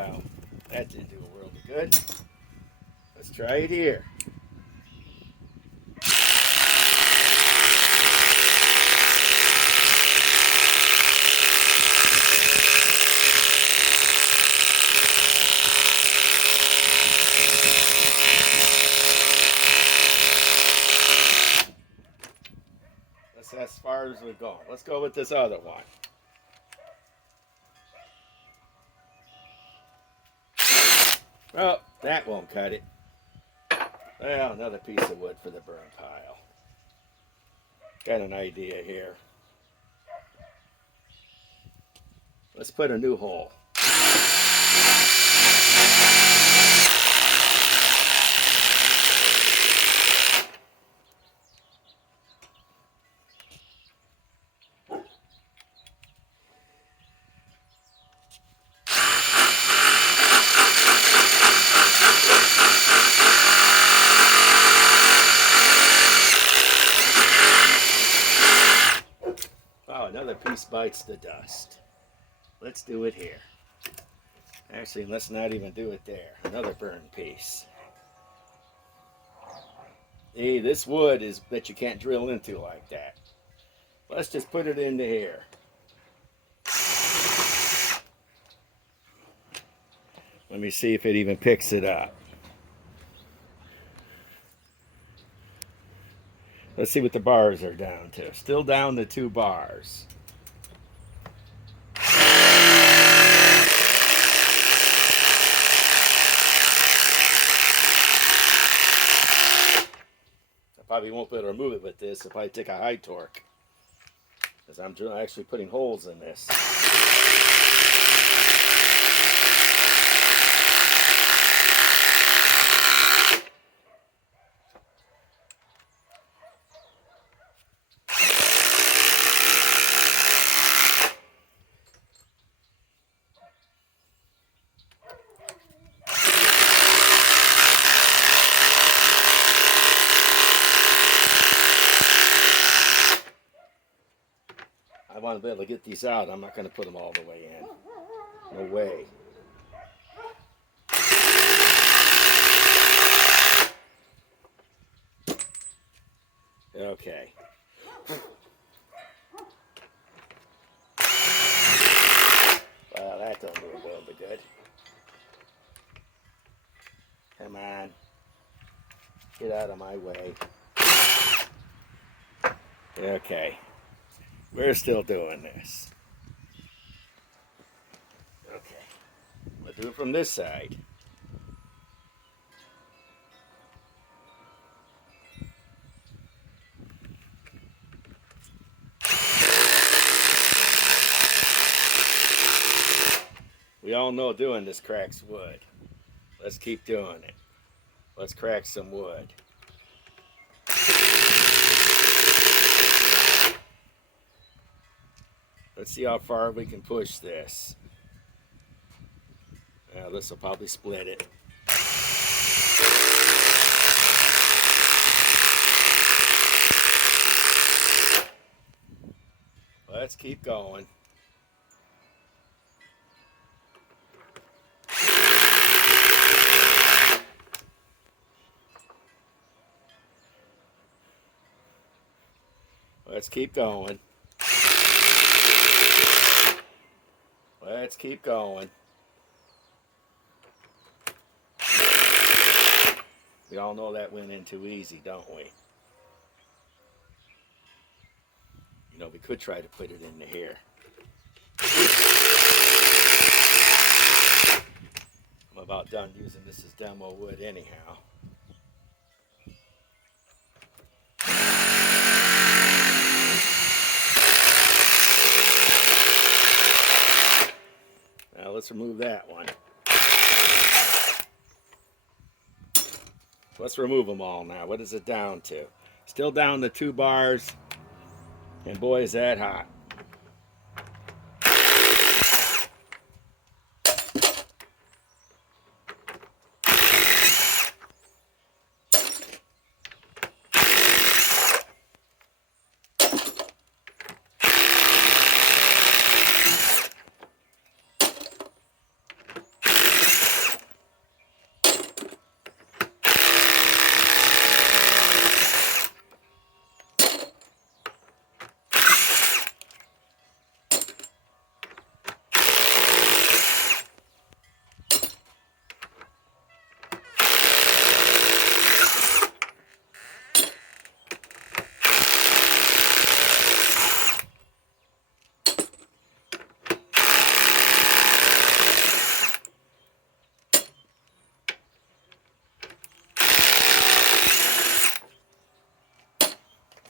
Wow, that didn't do a world of good. Let's try it here. That's as far as we're going. Let's go with this other one. Oh, that won't cut it. Well, another piece of wood for the burn pile. Got an idea here. Let's put a new hole. Oh, another piece bites the dust. Let's do it here. Actually, let's not even do it there. Another burned piece. Hey, this wood is that you can't drill into like that. Let's just put it into here. Let me see if it even picks it up. Let's see what the bars are down to. Still down to 2 bars. I probably won't be able to remove it with this if I take a high torque, because I'm actually putting holes in this. I want to be able to get these out. I'm not going to put them all the way in. No way. Okay. Well, that don't do a world of good. Come on. Get out of my way. Okay. We're still doing this. Okay. We'll do it from this side. We all know doing this cracks wood. Let's keep doing it. Let's crack some wood. Let's see how far we can push this. This will probably split it. Let's keep going. Let's keep going. Let's keep going. We all know that went in too easy, don't we? You know, we could try to put it into here. I'm about done using this as demo wood anyhow. Now let's remove that one. Let's remove them all now. What is it down to? Still down to 2 bars. And boy, is that hot.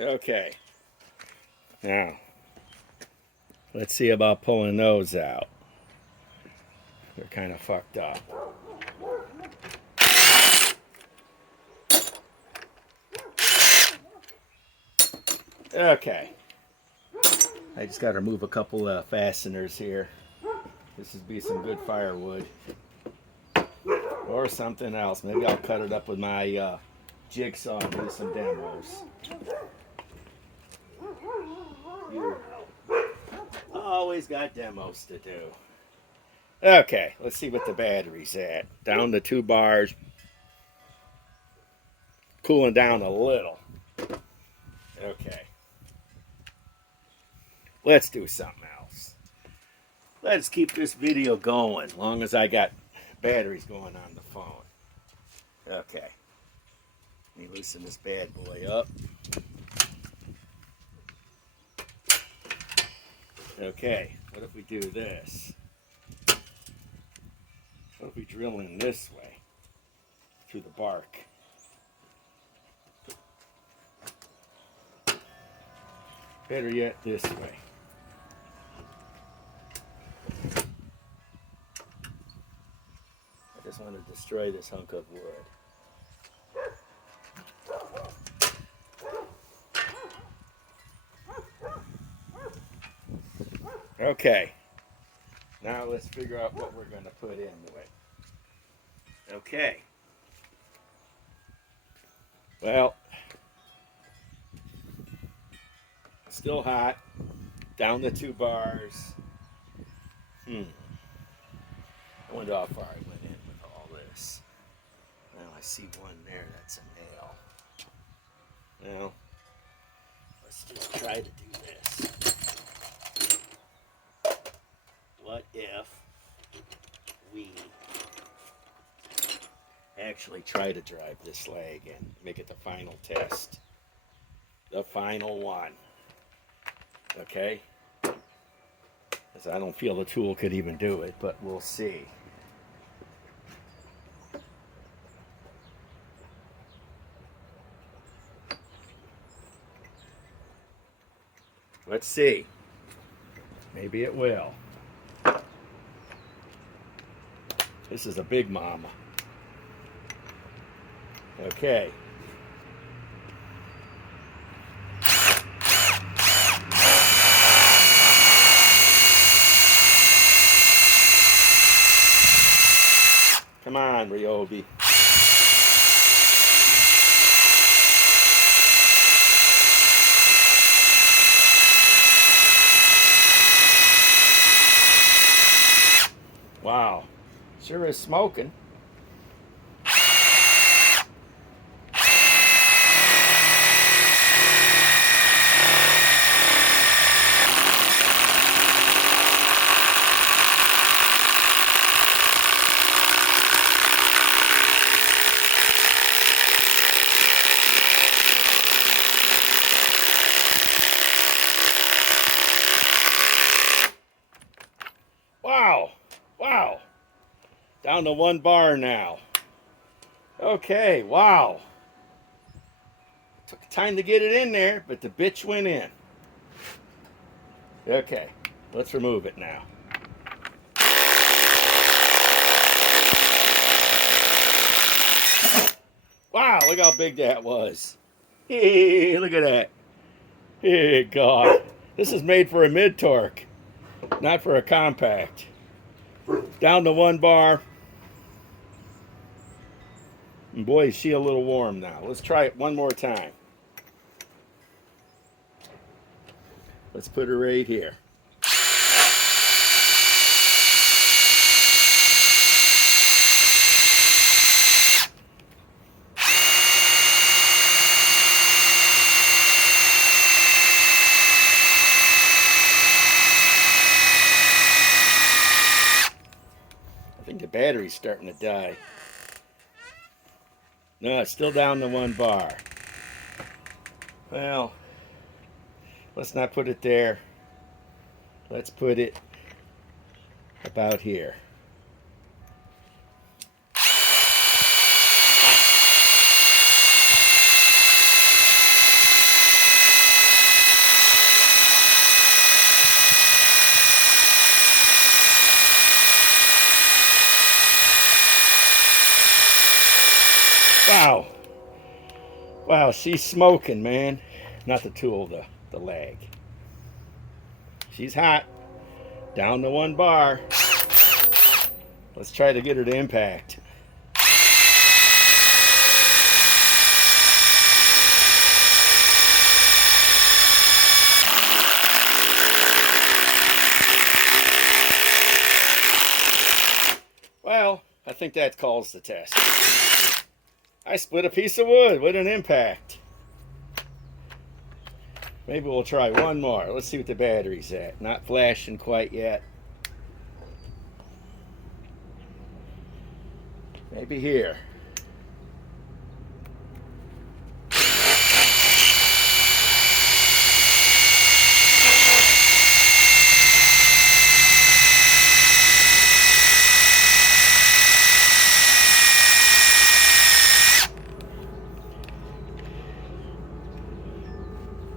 Okay. Now, let's see about pulling those out. They're kind of fucked up. Okay. I just got to remove a couple of fasteners here. This would be some good firewood. Or something else. Maybe I'll cut it up with my jigsaw and do some demos. You always got demos to do. Okay, let's see what the battery's at. Down to 2 bars. Cooling down a little. Okay. Let's do something else. Let's keep this video going as long as I got batteries going on the phone. Okay. Let me loosen this bad boy up. Okay, what if we do this? What if we drill in this way through the bark? Better yet, this way. I just want to destroy this hunk of wood. Okay. Now let's figure out what we're going to put into it. Okay. Well, still hot. Down to 2 bars. I wonder how far I went in with all this. Well, I see one there. That's a nail. Well, let's just try to do this. What if we actually try to drive this leg and make it the final test? The final one. Okay? Because I don't feel the tool could even do it, but we'll see. Let's see. Maybe it will. This is a big mama. Okay. Come on, RYOBI. Wow. Sure is smoking. Wow. Wow. Down to 1 bar now. Okay, wow. Took time to get it in there, but the bitch went in. Okay, let's remove it now. Wow, look how big that was. Hey, look at that. Hey, God. This is made for a mid-torque, not for a compact. Down to 1 bar. And boy, is she a little warm now. Let's try it one more time. Let's put her right here. I think the battery's starting to die. No, it's still down to 1 bar. Well, let's not put it there. Let's put it about here. Wow. Wow, she's smoking, man. Not the tool, the lag. She's hot. Down to 1 bar. Let's try to get her to impact. Well, I think that calls the test. I split a piece of wood with an impact. Maybe we'll try one more. Let's see what the battery's at. Not flashing quite yet. Maybe here.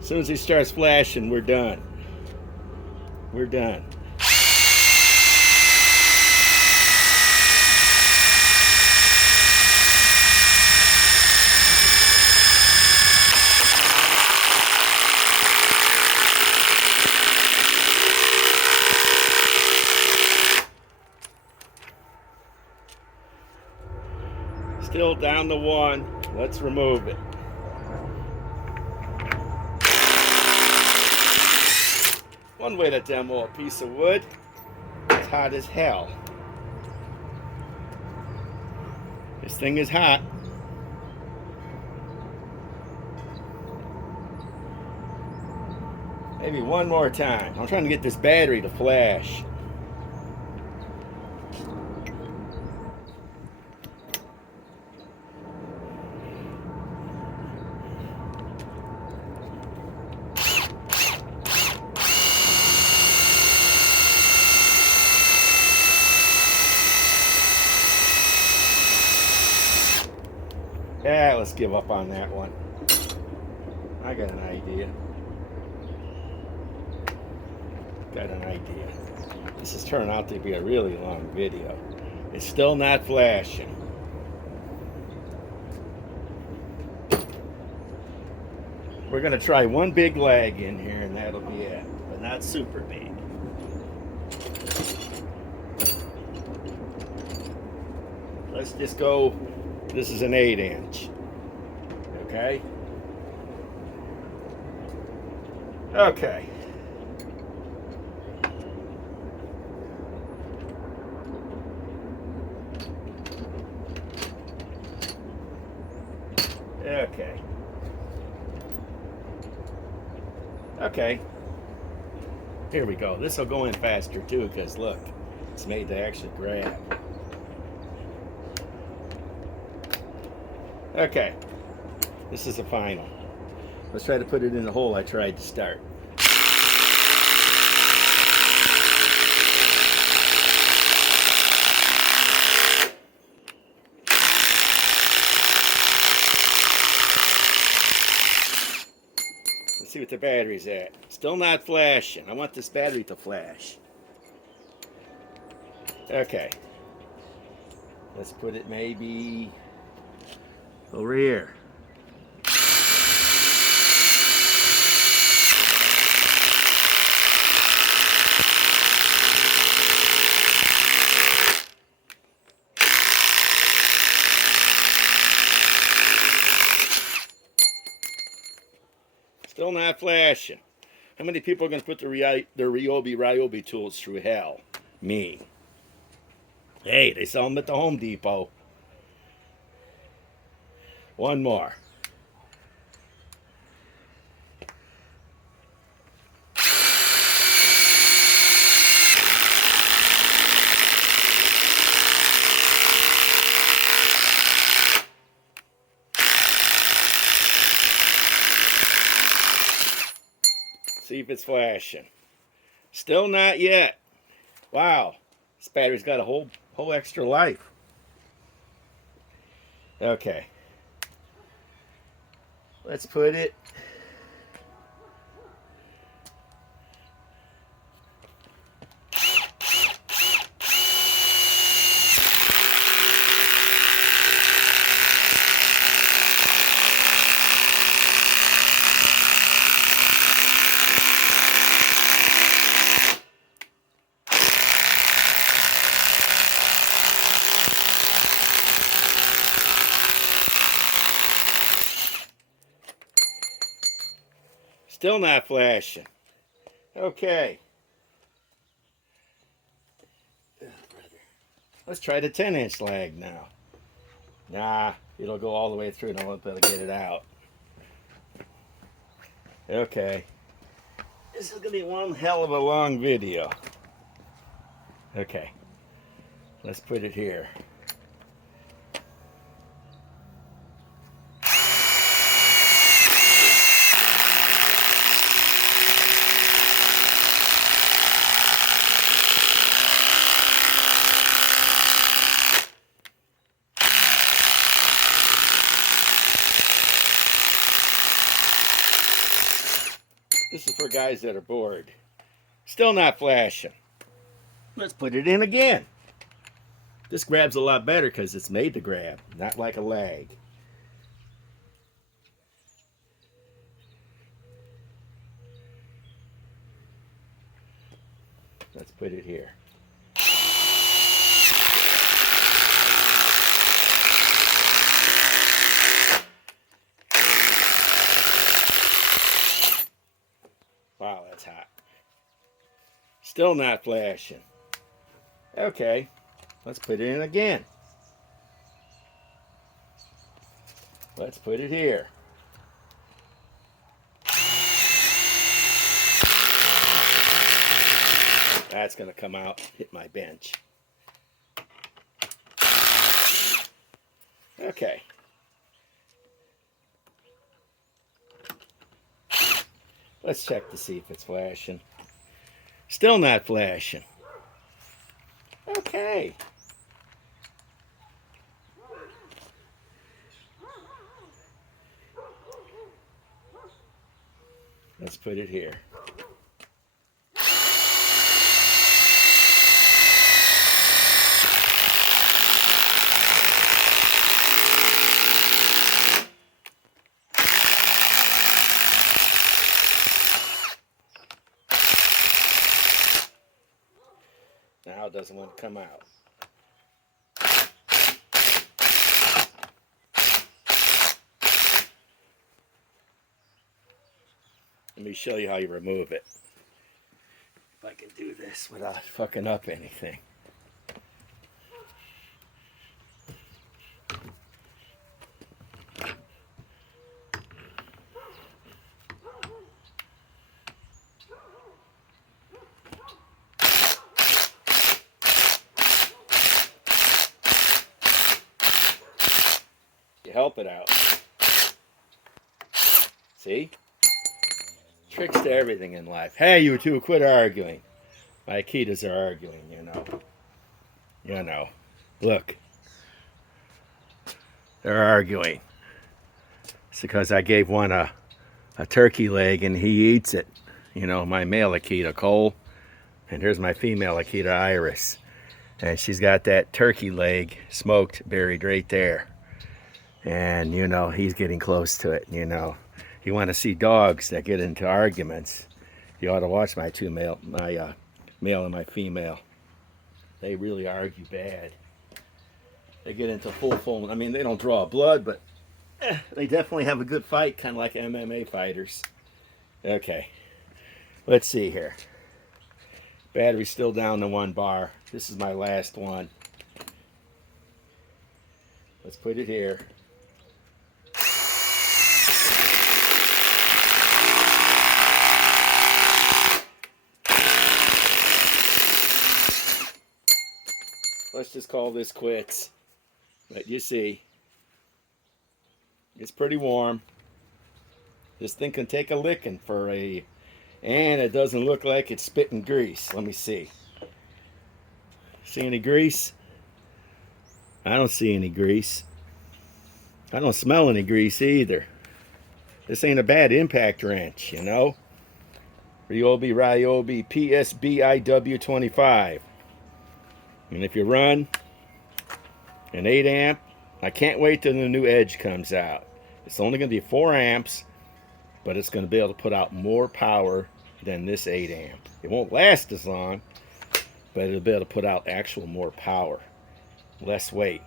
As soon as he starts flashing, we're done. We're done. Still down to 1. Let's remove it. One way to demo a piece of wood. It's hot as hell. This thing is hot. Maybe one more time. I'm trying to get this battery to flash. Yeah, let's give up on that one. I got an idea. Got an idea. This has turned out to be a really long video. It's still not flashing. We're going to try one big lag in here and that'll be it. But not super big. Let's just go. This is an 8-inch. Okay? Okay. Okay. Okay. Here we go. This will go in faster too because look, it's made to actually grab. Okay, this is the final. Let's try to put it in the hole I tried to start. Let's see what the battery's at. Still not flashing. I want this battery to flash. Okay. Let's put it maybe over here. Still not flashing. How many people are going to put their RYOBI tools through hell? Me. Hey, they sell them at the Home Depot. One more. See if it's flashing. Still not yet. Wow. This battery's got a whole extra life. Okay. Let's put it. Still not flashing. Okay. Let's try the 10-inch lag now. Nah, it'll go all the way through and I won't be able to get it out. Okay. This is going to be one hell of a long video. Okay. Let's put it here. This is for guys that are bored. Still not flashing. Let's put it in again. This grabs a lot better because it's made to grab, not like a lag. Let's put it here. Wow, that's hot. Still not flashing. Okay, let's put it in again. Let's put it here. That's going to come out, hit my bench. Okay. Let's check to see if it's flashing. Still not flashing. Okay. Let's put it here. Now it doesn't want to come out. Let me show you how you remove it. If I can do this without fucking up anything. You help it out. See? Tricks to everything in life. Hey, you two, quit arguing. My Akitas are arguing, you know. You know. Look. They're arguing. It's because I gave one a turkey leg and he eats it. You know, my male Akita, Cole. And here's my female Akita, Iris. And she's got that turkey leg smoked, buried right there. And, you know, he's getting close to it, you know. You want to see dogs that get into arguments, you ought to watch my male and my female. They really argue bad. They get into full, I mean, they don't draw blood, but they definitely have a good fight, kind of like MMA fighters. Okay, let's see here. Battery's still down to 1 bar. This is my last one. Let's put it here. Let's just call this quits. But you see, it's pretty warm. This thing can take a licking and it doesn't look like it's spitting grease. Let me see. See any grease? I don't see any grease. I don't smell any grease either. This ain't a bad impact wrench, you know. RYOBI PSBIW25. And if you run an 8 amp, I can't wait till the new Edge comes out. It's only going to be 4 amps, but it's going to be able to put out more power than this 8 amp. It won't last as long, but it'll be able to put out actual more power, less weight.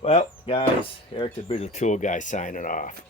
Well, guys, Eric the Brittle Tool Guy signing off.